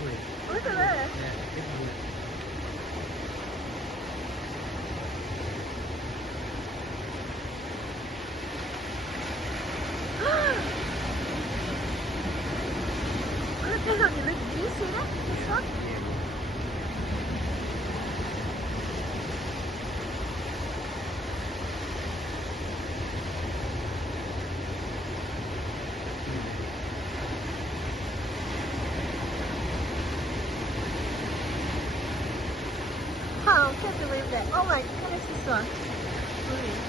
great. Look at Yeah, this. it's good. Look at it. Do you see that? This one? Wow, can't believe that. Oh my goodness, this one. Really.